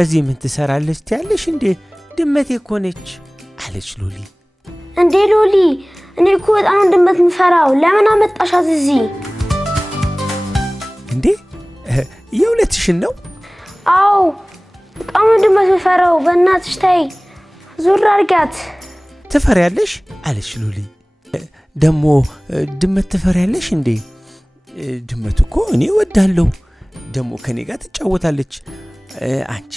እዚህ ምን ትሰራለች ትያለሽ እንዴ? ድመቴ እኮ ነች አለች ሎሊ። እንዴ ሎሊ፣ እኔ እኮ በጣም ድመት ምፈራው፣ ለምን አመጣሻት እዚህ? እንዴ የእውነትሽን ነው? አዎ በጣም ድመት ምፈራው፣ በእናትሽ ተይ፣ ዙር አድርጊያት። ትፈሪያለሽ አለች ሎሊ። ደሞ ድመት ትፈሪያለሽ እንዴ? ድመት እኮ እኔ እወዳለሁ፣ ደሞ ከኔ ጋር ትጫወታለች። አንቺ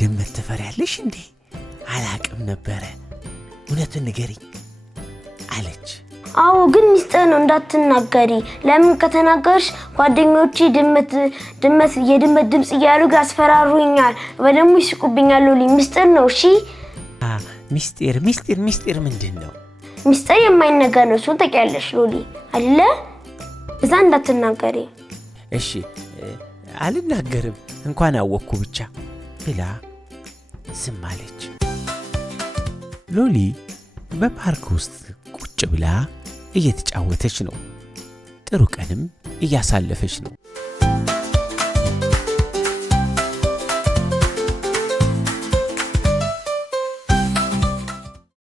ድመት ትፈሪያለሽ እንዴ? አላቅም ነበረ፣ እውነቱን ንገሪኝ አለች። አዎ ግን ሚስጥር ነው እንዳትናገሪ። ለምን ከተናገርሽ ጓደኞቼ የድመት ድምጽ እያሉ ያስፈራሩኛል፣ በደሞ ይስቁብኛል። ሎሊ ሚስጥር ነው እሺ? ሚስጥር ምንድን ነው? ሚስጥር የማይነገር ነው፣ እሱን ታውቂያለሽ ሎሊ አይደለ? እዛ እንዳትናገሪ እሺ። አልናገርም፣ እንኳን አወቅኩ ብቻ ብላ ዝም አለች። ሎሊ በፓርክ ውስጥ ቁጭ ብላ እየተጫወተች ነው። ጥሩ ቀንም እያሳለፈች ነው።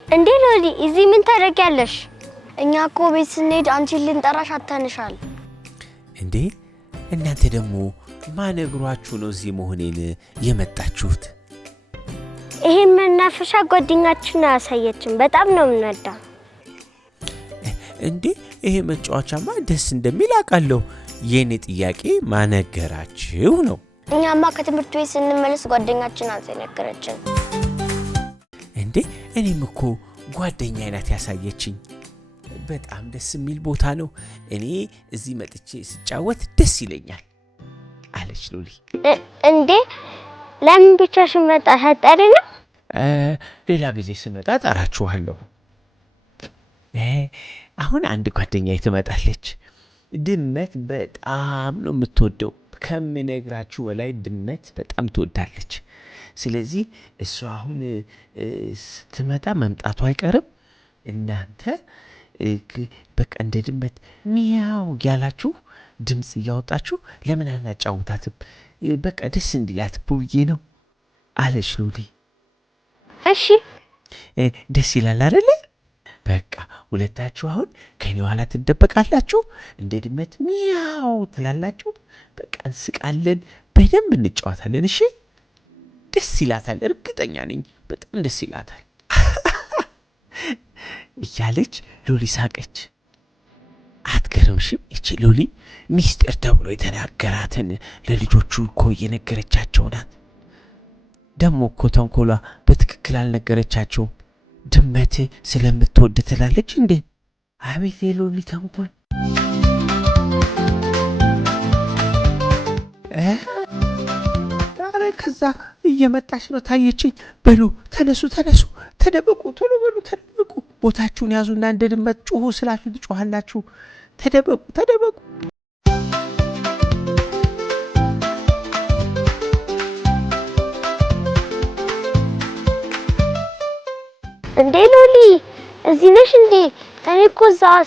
እንዴ ሎሊ፣ እዚህ ምን ታደርጊያለሽ? እኛ እኮ ቤት ስንሄድ አንቺን ልንጠራሽ አተንሻል። እንዴ እናንተ ደግሞ ማን እግሯችሁ ነው እዚህ መሆኔን የመጣችሁት? ይሄ መናፈሻ ጓደኛችን ያሳየችን፣ በጣም ነው የምንወዳው። እንዴ ይሄ መጫወቻማ ደስ እንደሚል አውቃለሁ። የኔ ጥያቄ ማነገራችሁ ነው? እኛማ ከትምህርት ቤት ስንመለስ ጓደኛችን አዘነገረችን። እንዴ እኔም እኮ ጓደኛዬ ናት ያሳየችኝ። በጣም ደስ የሚል ቦታ ነው። እኔ እዚህ መጥቼ ስጫወት ደስ ይለኛል አለች ሎሊ። እንዴ ለምን ብቻሽን መጣሽ? አጠሪና ሌላ ጊዜ ስመጣ ጠራችኋለሁ። አሁን አንድ ጓደኛዬ ትመጣለች። ድመት በጣም ነው የምትወደው፣ ከምነግራችሁ በላይ ድመት በጣም ትወዳለች። ስለዚህ እሷ አሁን ስትመጣ መምጣቱ አይቀርም። እናንተ በቃ እንደ ድመት ሚያው ያላችሁ ድምጽ እያወጣችሁ ለምን አናጫውታትም? በቃ ደስ እንዲላት ብዬ ነው አለች ሎሊ። እሺ ደስ ይላል አይደለ? በቃ ሁለታችሁ አሁን ከኔ ኋላ ትደበቃላችሁ፣ እንደ ድመት ሚያው ትላላችሁ። በቃ እንስቃለን፣ በደንብ እንጫወታለን። እሺ ደስ ይላታል፣ እርግጠኛ ነኝ በጣም ደስ ይላታል እያለች ሎሊ ሳቀች። አትገርምሽም? እቺ ሎሊ ሚስጥር ተብሎ የተናገራትን ለልጆቹ እኮ እየነገረቻቸው ናት። ደሞ እኮ ተንኮሏ በትክክል አልነገረቻቸውም። ድመት ስለምትወድ ትላለች እንዴ! አቤት የሎሊ ተንኮል! ከዛ እየመጣች ነው ታየችኝ። በሉ ተነሱ፣ ተደበቁ፣ ቶሎ በሉ ተደበቁ። ቦታችሁን ያዙና እንደ ድመት ጩሁ ስላችሁ ትጮሃላችሁ። ተደበቁ። እንዴ ሎሊ እዚህ ነሽ እንዴ? እኔ እኮ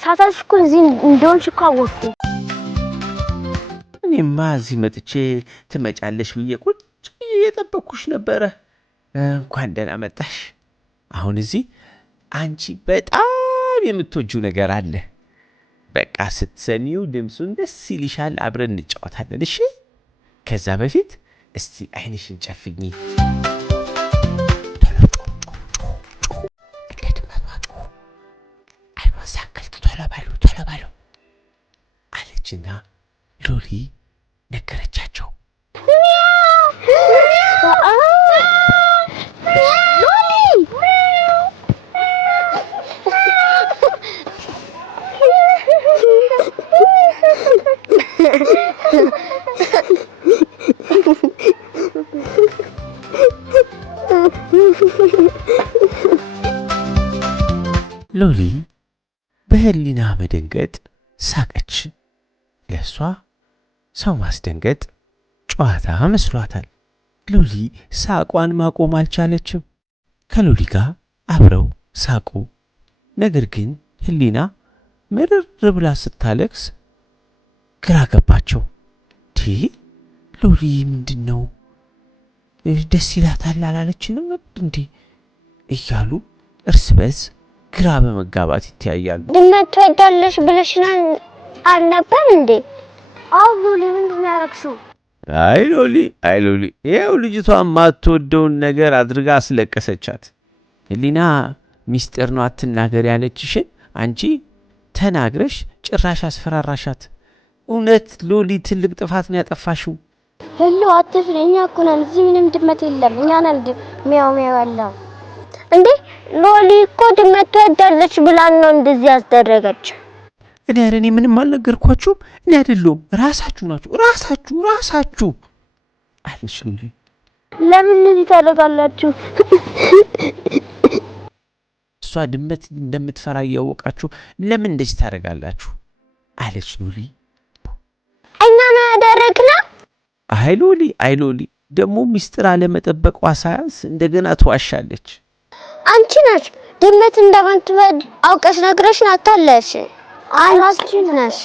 ሳታሽ እኮ እዚህ እንደሆንሽ እኮ አወቅኩ። እኔማ እዚህ መጥቼ ትመጫለሽ ብዬ ቁጭ እየጠበቅኩሽ ነበረ። እንኳን ደህና መጣሽ። አሁን እዚህ አንቺ በጣም የምትወጂው ነገር አለ። በቃ ስትሰሚው ድምፁን ደስ ይልሻል። አብረን እንጫወታለን። እሺ? ከዛ በፊት እስቲ አይንሽን ጨፍኝ። ቶሎ በሉ አለችና ሎሊ ነገረቻቸው። ሎሊ በህሊና መደንገጥ ሳቀች። ለሷ ሰው ማስደንገጥ ጨዋታ መስሏታል። ሎሊ ሳቋን ማቆም አልቻለችም። ከሎሊ ጋር አብረው ሳቁ። ነገር ግን ህሊና ምርር ብላ ስታለቅስ ግራ ገባቸው። ሎሊ ምንድነው? ደስ ይላታል አላለችንም እንዴ እያሉ እርስ በርስ ግራ በመጋባት ይተያያሉ። ድመት ትወዳለሽ ብለሽናል አልነበር እንዴ? አው ሎሊ ምንድን ነው ያደረግሽው? አይ ሎሊ ይኸው ልጅቷ ማትወደውን ነገር አድርጋ አስለቀሰቻት። ህሊና ሚስጥር ነው አትናገር ያለችሽን አንቺ ተናግረሽ ጭራሽ አስፈራራሻት። እውነት ሎሊ ትልቅ ጥፋት ነው ያጠፋሽው። ሁሉ አትፍሪኛ እኮ ነን እዚህ ምንም ድመት የለም። እኛ ነን ሚያው ያለው እንዴ። ሎሊ እኮ ድመት ትወዳለች ብላን ነው እንደዚህ ያስደረገች። እኔ ምንም አልነገርኳችሁም። እኔ አይደለሁም ራሳችሁ ናችሁ ራሳችሁ አለች ሎሊ። ለምን እንደዚህ ታደርጋላችሁ? እሷ ድመት እንደምትፈራ እያወቃችሁ ለምን እንደዚህ ታደርጋላችሁ? አለች ሎሊ። እኛ ነው ያደረግነው። አይ ሎሊ ደግሞ ሚስጥር አለመጠበቋ ሳያንስ እንደገና ትዋሻለች። አንቺ ነሽ ድመት እንደማትወድ አውቀሽ ነግረሽን አታለሽ። አንቺ ነሽ።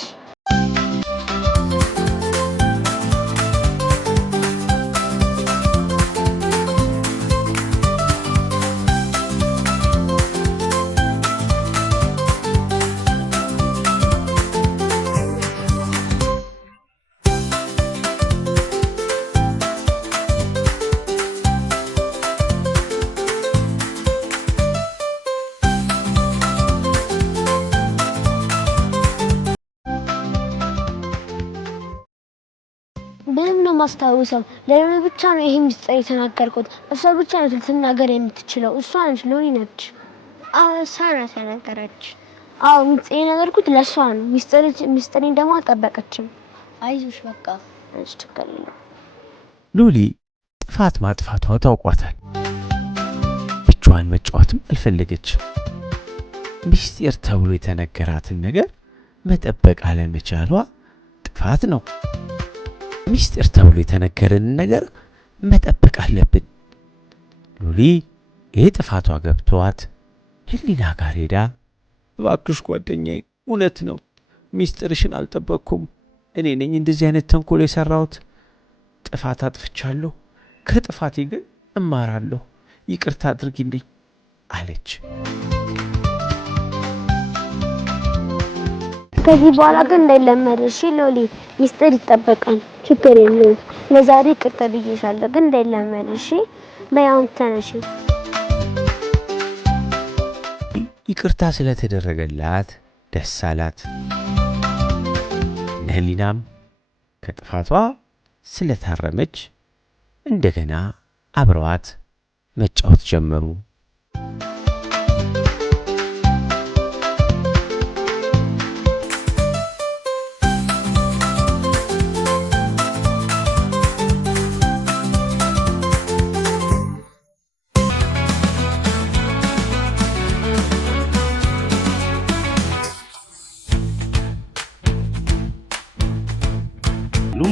ምንም ነው ማስታወሰው። ለሎሊ ብቻ ነው ይሄ ሚስጥር የተናገርኩት። እሷ ብቻ ነው ልትናገር የምትችለው። እሷ ነች ሎሊ ነች። እሷ ናት ያናገረች። አዎ ሚስጥር የነገርኩት ለሷ ነው። ሚስጥሬን ደግሞ አልጠበቀችም። አይዞሽ በቃ አስተካክላለሁ። ሎሊ ጥፋት ማጥፋቷ ታውቋታል። ብቻዋን መጫወትም አልፈለገችም። ሚስጥር ተብሎ የተነገራትን ነገር መጠበቅ አለመቻሏ ጥፋት ነው። ሚስጥር ተብሎ የተነገረን ነገር መጠበቅ አለብን። ሎሊ ይሄ ጥፋቷ ገብቷት ህሊና ጋር ሄዳ እባክሽ ጓደኛዬ እውነት ነው ሚስጥርሽን አልጠበቅኩም። እኔ ነኝ እንደዚህ አይነት ተንኮል የሰራሁት። ጥፋት አጥፍቻለሁ። ከጥፋቴ ግን እማራለሁ። ይቅርታ አድርጊልኝ አለች። ከዚህ በኋላ ግን እንዳይለመድሽ ሎሊ ሚስጥር ይጠበቃል። ችግር የለውም። ለዛሬ ይቅርታ ብዬሻለሁ ግን እንዳይለመድሽ። በያውን ተነሽ። ይቅርታ ስለተደረገላት ደስ አላት። ህሊናም ከጥፋቷ ስለታረመች እንደገና አብረዋት መጫወት ጀመሩ።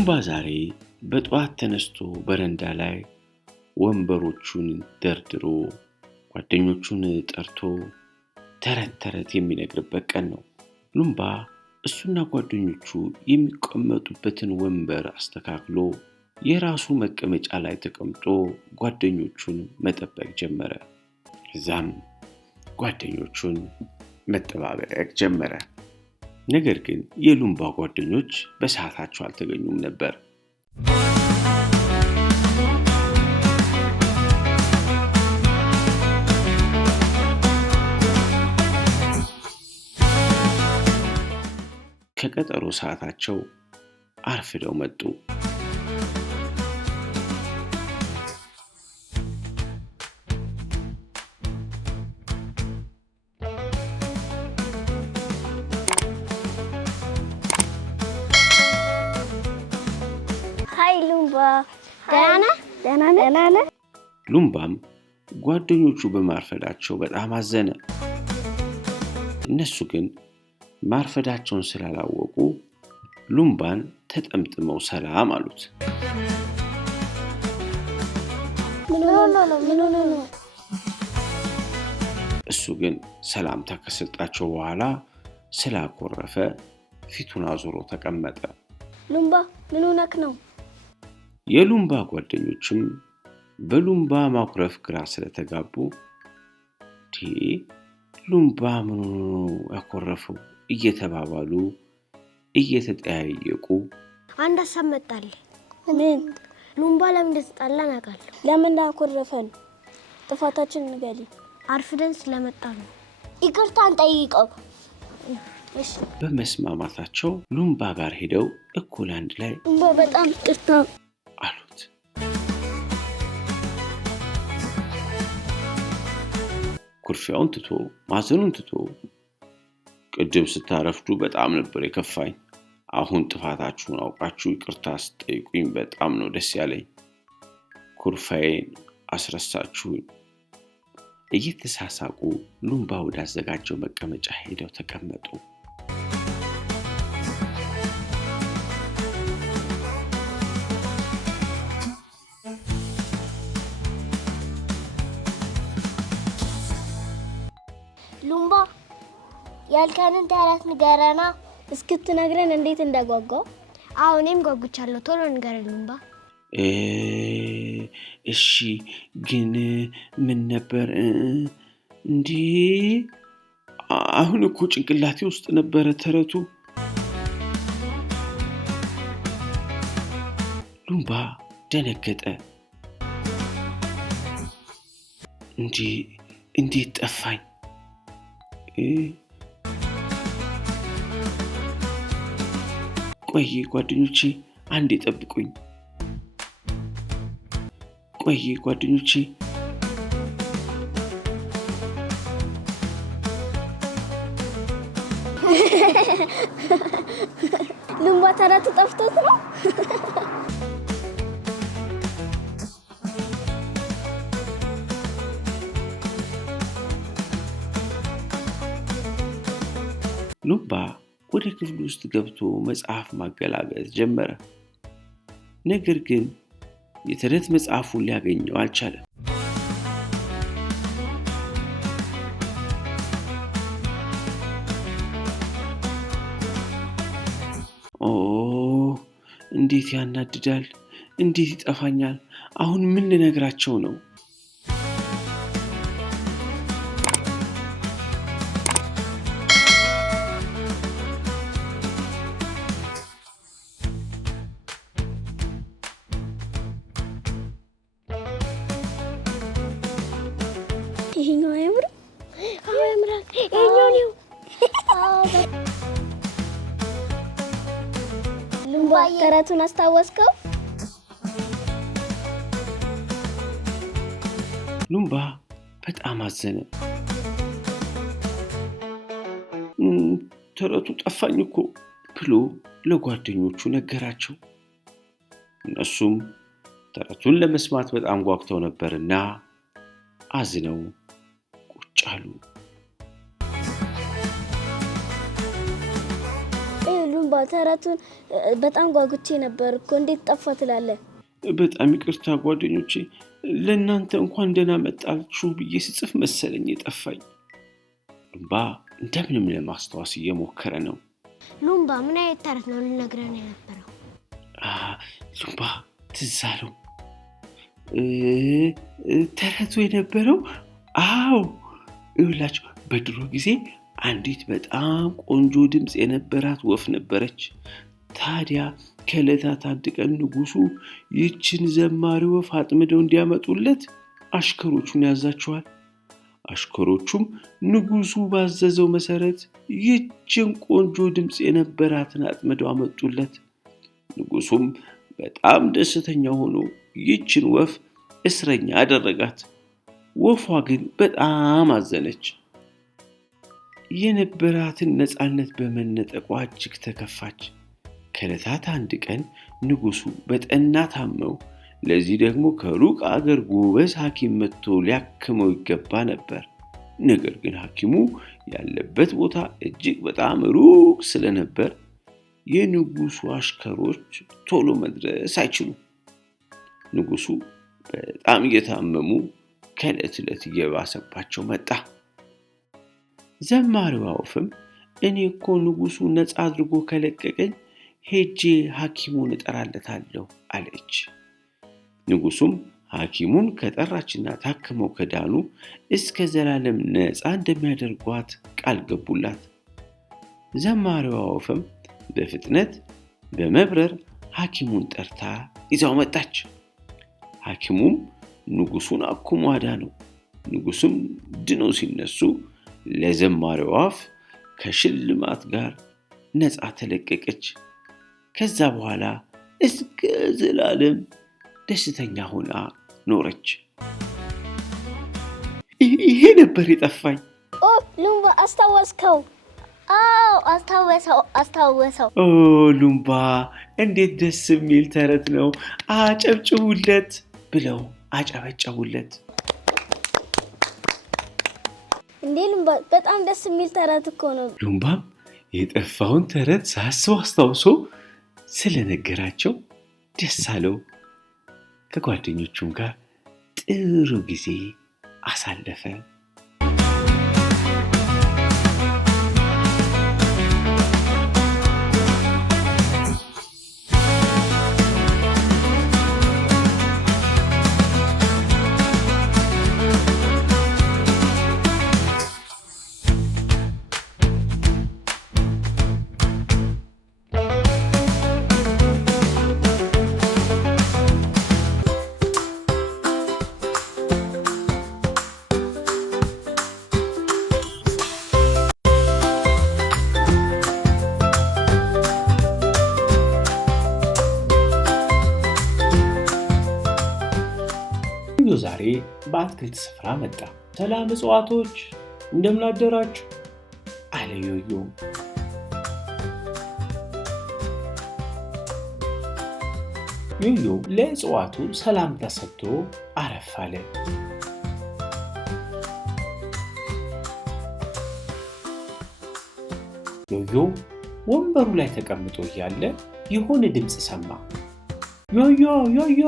ሉምባ ዛሬ በጠዋት ተነስቶ በረንዳ ላይ ወንበሮቹን ደርድሮ ጓደኞቹን ጠርቶ ተረት የሚነግርበት ቀን ነው። ሉምባ እሱና ጓደኞቹ የሚቀመጡበትን ወንበር አስተካክሎ የራሱ መቀመጫ ላይ ተቀምጦ ጓደኞቹን መጠበቅ ጀመረ። ከዛም ጓደኞቹን መጠባበቅ ጀመረ። ነገር ግን የሉምባ ጓደኞች በሰዓታቸው አልተገኙም ነበር። ከቀጠሮ ሰዓታቸው አርፍደው መጡ። ደህና ነህ? ሉምባም ጓደኞቹ በማርፈዳቸው በጣም አዘነ። እነሱ ግን ማርፈዳቸውን ስላላወቁ ሉምባን ተጠምጥመው ሰላም አሉት። እሱ ግን ሰላምታ ከሰጣቸው በኋላ ስላኮረፈ ፊቱን አዙሮ ተቀመጠ። ሉምባ ምን ሆነክ ነው? የሉምባ ጓደኞችም በሉምባ ማኩረፍ ግራ ስለተጋቡ ሉምባ ምን ያኮረፈው እየተባባሉ እየተጠያየቁ አንድ ሀሳብ መጣል። ምን? ሉምባ ለምን እንደተጣላን አውቃለሁ። ለምን አኮረፈን? ጥፋታችን ንገሪ። አርፍደን ስለመጣ ነው። ይቅርታን ጠይቀው። እሺ። በመስማማታቸው ሉምባ ጋር ሄደው እኩል አንድ ላይ ሉምባ በጣም ይቅርታ አሉት። ኩርፊያውን ትቶ ማዘኑን ትቶ ቅድም ስታረፍዱ በጣም ነበር የከፋኝ። አሁን ጥፋታችሁን አውቃችሁ ይቅርታ ስትጠይቁኝ በጣም ነው ደስ ያለኝ። ኩርፋዬን አስረሳችሁኝ። እየተሳሳቁ ሉምባ ወዳዘጋጀው መቀመጫ ሄደው ተቀመጡ። ሉምባ ያልከንን ተረት ንገረና። እስክትነግረን እንዴት እንዳጓጓው። አዎ እኔም ጓጉቻለሁ። ቶሎ ንገረን ሉምባ። እሺ ግን ምን ነበር እንዴ? አሁን እኮ ጭንቅላቴ ውስጥ ነበረ ተረቱ። ሉምባ ደነገጠ። እንዴት ጠፋኝ? ቆይ ጓደኞቼ አንዴ ጠብቁኝ። ቆይ ጓደኞቼ ሉምባ ተረቱ ጠፍቶት ነው። ሉምባ ወደ ክፍሉ ውስጥ ገብቶ መጽሐፍ ማገላበጥ ጀመረ። ነገር ግን የተረት መጽሐፉን ሊያገኘው አልቻለም። እንዴት ያናድዳል! እንዴት ይጠፋኛል! አሁን ምን ልነግራቸው ነው? ይሄኛው ያምራል። ያምራል። ይሄኛው ነው። ሉምባ ተረቱን አስታወስከው? ሉምባ በጣም አዘነ። ተረቱ ጠፋኝ እኮ ብሎ ለጓደኞቹ ነገራቸው። እነሱም ተረቱን ለመስማት በጣም ጓጉተው ነበርና አዝነው ቁጭ አሉ። ሉምባ ተረቱን በጣም ጓጉቼ ነበር እኮ እንዴት ጠፋ ትላለህ? በጣም ይቅርታ ጓደኞቼ፣ ለእናንተ እንኳን ደህና መጣችሁ ብዬ ስጽፍ መሰለኝ የጠፋኝ። ሉምባ እንደምንም ለማስታወስ እየሞከረ ነው። ሉምባ ምን አይነት ተረት ነው ልነግረን የነበረው? ሉምባ ትዝ አለው። ተረቱ የነበረው ይኸውላችሁ፣ በድሮ ጊዜ አንዲት በጣም ቆንጆ ድምፅ የነበራት ወፍ ነበረች። ታዲያ ከዕለታት አንድ ቀን ንጉሱ ይችን ዘማሪ ወፍ አጥምደው እንዲያመጡለት አሽከሮቹን ያዛቸዋል። አሽከሮቹም ንጉሱ ባዘዘው መሰረት ይችን ቆንጆ ድምፅ የነበራትን አጥምደው አመጡለት። ንጉሱም በጣም ደስተኛ ሆኖ ይችን ወፍ እስረኛ አደረጋት። ወፏ ግን በጣም አዘነች። የነበራትን ነፃነት በመነጠቋ እጅግ ተከፋች። ከዕለታት አንድ ቀን ንጉሱ በጠና ታመው፣ ለዚህ ደግሞ ከሩቅ አገር ጎበዝ ሐኪም መጥቶ ሊያክመው ይገባ ነበር። ነገር ግን ሐኪሙ ያለበት ቦታ እጅግ በጣም ሩቅ ስለነበር የንጉሱ አሽከሮች ቶሎ መድረስ አይችሉም። ንጉሱ በጣም እየታመሙ ከዕለት ዕለት እየባሰባቸው መጣ። ዘማሪዋ ወፍም እኔ እኮ ንጉሱ ነፃ አድርጎ ከለቀቀኝ ሄጄ ሐኪሙን እጠራለታለሁ አለች። ንጉሱም ሐኪሙን ከጠራችና ታክመው ከዳኑ እስከ ዘላለም ነፃ እንደሚያደርጓት ቃል ገቡላት። ዘማሪዋ ወፍም በፍጥነት በመብረር ሐኪሙን ጠርታ ይዛው መጣች። ሐኪሙም ንጉሱን አክሞ አዳነው። ንጉሱም ድነው ሲነሱ ለዘማሪዋ ወፍ ከሽልማት ጋር ነፃ ተለቀቀች። ከዛ በኋላ እስከ ዘላለም ደስተኛ ሆና ኖረች። ይሄ ነበር የጠፋኝ። ሉምባ አስታወስከው? አዎ አስታወሰው። ሉምባ እንዴት ደስ የሚል ተረት ነው፣ አጨብጭቡለት ብለው አጨበጨቡለት። እንዴ ሉምባ በጣም ደስ የሚል ተረት እኮ ነው። ሉምባም የጠፋውን ተረት ሳስበው አስታውሶ ስለነገራቸው ደስ አለው። ከጓደኞቹም ጋር ጥሩ ጊዜ አሳለፈ። ዛሬ በአትክልት ስፍራ መጣ። ሰላም እጽዋቶች እንደምን አደራችሁ አለ ዮዮ። ዮዮ ለእጽዋቱ ሰላምታ ሰጥቶ አረፍ አለ። ዮዮ ወንበሩ ላይ ተቀምጦ እያለ የሆነ ድምፅ ሰማ። ዮዮ ዮዮ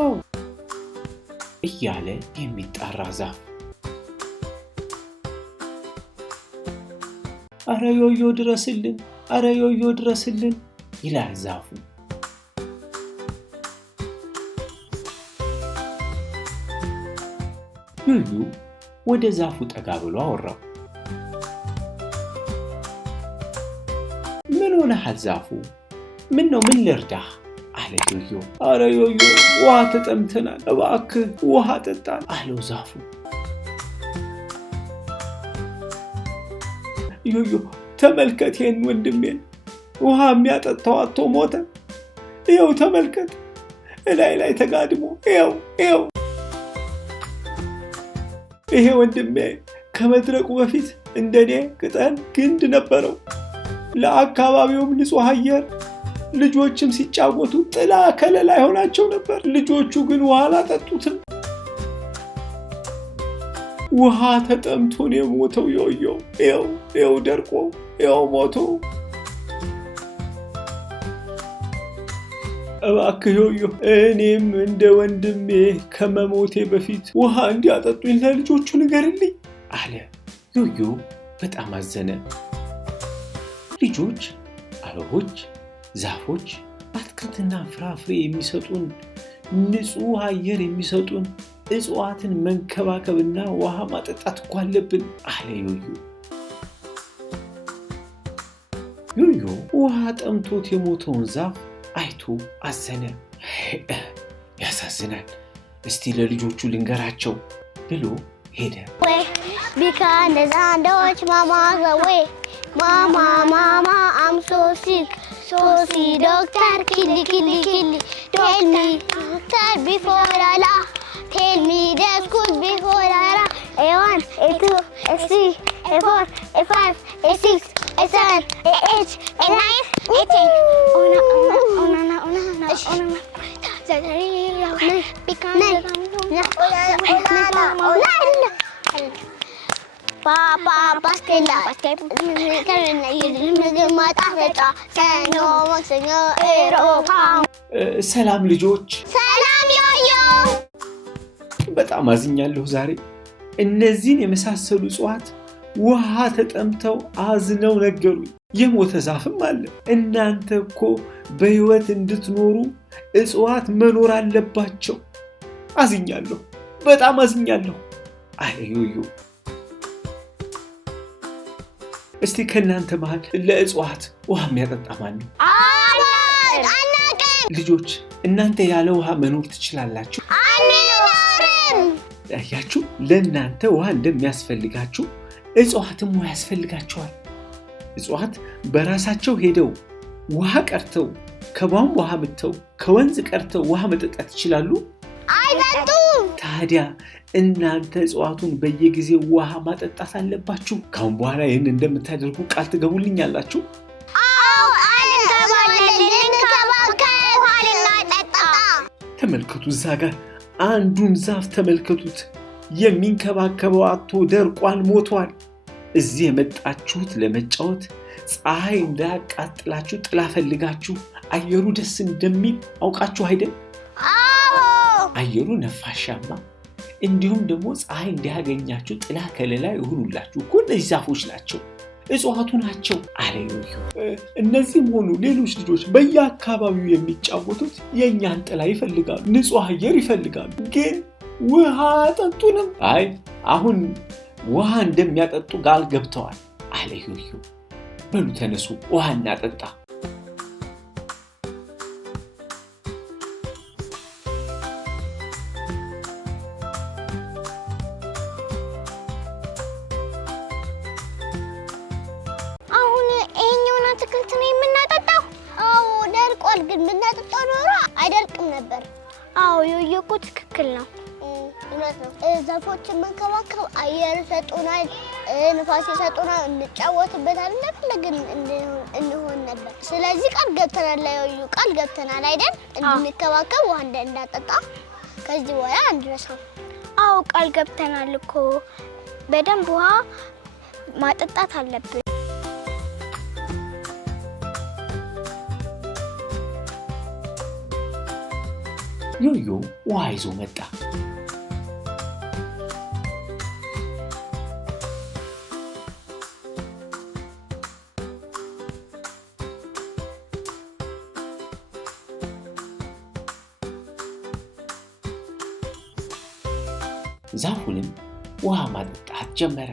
እያለ የሚጣራ ዛፍ። አረ ዮዮ ድረስልን፣ አረ ዮዮ ድረስልን ይላል ዛፉ። ዮዮ ወደ ዛፉ ጠጋ ብሎ አወራው። ምን ሆነሃል ዛፉ? ምን ነው? ምን ልርዳህ አለ ዮዮ። አረ ዮዮ ውሃ ተጠምተናል፣ እባክህ ውሃ ጠጣን አለው ዛፉ። ዮዮ ተመልከት ይህን ወንድሜን፣ ውሃ የሚያጠጣው አጥቶ ሞተ። ይኸው ተመልከት፣ ላይ ተጋድሞ ይኸው። ይሄ ወንድሜ ከመድረቁ በፊት እንደኔ ቅጠል ግንድ ነበረው። ለአካባቢውም ንጹህ አየር፣ ልጆችም ሲጫወቱ ጥላ ከለላ ይሆናቸው ነበር። ልጆቹ ግን ውሃ አላጠጡትም። ውሃ ተጠምቶ ነው የሞተው። ዮዮ ይኸው ደርቆ ይኸው ሞቶ። እባክህ ዮዮ እኔም እንደ ወንድሜ ከመሞቴ በፊት ውሃ እንዲያጠጡኝ ለልጆቹ ንገርልኝ አለ። ዮዮ በጣም አዘነ። ልጆች፣ አበቦች፣ ዛፎች፣ አትክልትና ፍራፍሬ የሚሰጡን፣ ንጹህ አየር የሚሰጡን እጽዋትን መንከባከብና ውሃ ማጠጣት እኮ አለብን አለ ዮዮ። ዮዮ ውሃ ጠምቶት የሞተውን ዛፍ አይቶ አዘነ። ያሳዝናል፣ እስቲ ለልጆቹ ልንገራቸው ብሎ ሄደ። Because the sandwich mama away. Mama, I'm so sick. So see doctor, killy. Tell me, doctor before Allah. Tell me the school before Allah. A1, A2, A3, A4, A5, A6, A7, A8, A9, A10. Papa, pastela, ሰላም ልጆች። ሰላም ዮዮ። በጣም አዝኛለሁ ዛሬ። እነዚህን የመሳሰሉ እጽዋት ውሃ ተጠምተው አዝነው ነገሩኝ። የሞተ ዛፍም አለ። እናንተ እኮ በህይወት እንድትኖሩ እጽዋት መኖር አለባቸው። አዝኛለሁ። በጣም አዝኛለሁ አለ ዮዮ። እስቲ ከናንተ መሃል ለእጽዋት ውሃ የሚያጠጣ ማን ነው? ልጆች እናንተ ያለ ውሃ መኖር ትችላላችሁ? አንኖርም። ያያችሁ ለእናንተ ውሃ እንደሚያስፈልጋችሁ እጽዋትም ውሃ ያስፈልጋቸዋል። እጽዋት በራሳቸው ሄደው ውሃ ቀርተው ከቧንቧ ውሃ ምተው ከወንዝ ቀርተው ውሃ መጠጣት ይችላሉ? አይጠጡም። ታዲያ እናንተ እጽዋቱን በየጊዜው ውሃ ማጠጣት አለባችሁ። ካሁን በኋላ ይህን እንደምታደርጉ ቃል ትገቡልኛላችሁ? አዎ እንገባለን። ልንከባከብ ውሃ ልናጠጣ። ተመልከቱ፣ እዛ ጋር አንዱን ዛፍ ተመልከቱት። የሚንከባከበው አጥቶ ደርቋል፣ ሞቷል። እዚህ የመጣችሁት ለመጫወት ፀሐይ እንዳያቃጥላችሁ ጥላ ፈልጋችሁ አየሩ ደስ እንደሚል አውቃችሁ አይደል? አዎ አየሩ ነፋሻማ እንዲሁም ደግሞ ፀሐይ እንዲያገኛችሁ ጥላ ከለላ ይሁኑላችሁ እኮ እነዚህ ዛፎች ናቸው፣ እጽዋቱ ናቸው አለ ዮዮ። እነዚህም ሆኑ ሌሎች ልጆች በየአካባቢው የሚጫወቱት የእኛን ጥላ ይፈልጋሉ፣ ንጹህ አየር ይፈልጋሉ። ግን ውሃ አጠጡንም። አይ አሁን ውሃ እንደሚያጠጡ ቃል ገብተዋል አለ ዮዮ። በሉ ተነሱ፣ ውሃ እናጠጣ። አሁን ይሄኛውን አትክልት ነው የምናጠጣው? አዎ ደርቋል፣ ግን ብናጠጣው ኖሮ አይደርቅም ነበር። አዎ ዮዮ እኮ ትክክል ነው። እውነት ነው። ዛፎችን መንከባከብ አየር ይሰጡናል፣ ንፋስ ይሰጡናል፣ እንጫወትበታለን፣ እንደፈለግን እንሆን ነበር። ስለዚህ ቃል ገብተናል፣ ለዮዮ ቃል ገብተናል አይደል? እንድንከባከብ ውሃ እንዳጠጣ ከዚህ በኋላ አንድረሳም። አዎ ቃል ገብተናል እኮ በደንብ ውሃ ማጠጣት አለብን። ዮዮ ውሃ ይዞ መጣ። ዛፉንም ውሃ ማጠጣት ጀመረ።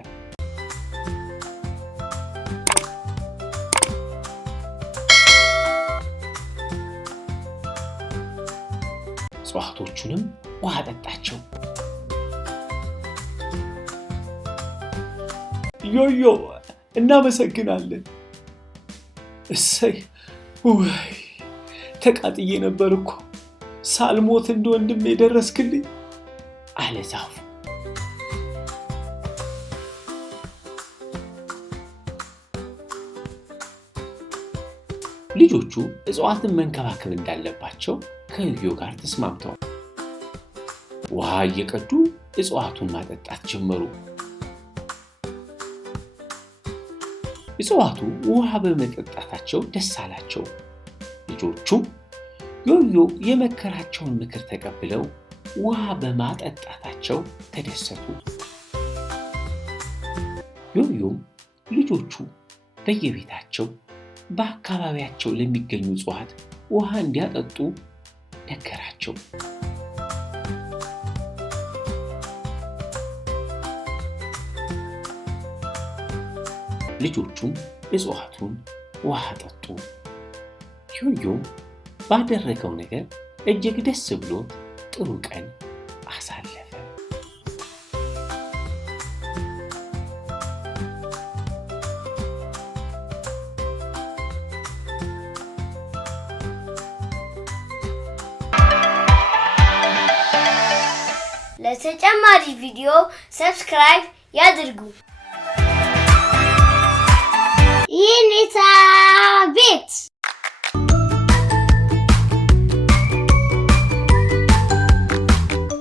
እጽዋቶቹንም ውሃ አጠጣቸው። ዮዮ እናመሰግናለን። እሰይ ወይ ተቃጥዬ ነበር እኮ ሳልሞት እንደ ወንድሜ ደረስክልኝ አለ ዛፉ። ልጆቹ እጽዋትን መንከባከብ እንዳለባቸው ከዮዮ ጋር ተስማምተዋል። ውሃ እየቀዱ እጽዋቱን ማጠጣት ጀመሩ። እጽዋቱ ውሃ በመጠጣታቸው ደስ አላቸው። ልጆቹም ዮዮ የመከራቸውን ምክር ተቀብለው ውሃ በማጠጣታቸው ተደሰቱ። ዮዮም ልጆቹ በየቤታቸው በአካባቢያቸው ለሚገኙ እጽዋት ውሃ እንዲያጠጡ ነገራቸው። ልጆቹም እጽዋቱን ውሃ አጠጡ። ዮዮም ባደረገው ነገር እጅግ ደስ ብሎት ጥሩ ቀን አሳለፈ። ለተጨማሪ ቪዲዮ ሰብስክራይብ ያድርጉ። ይህን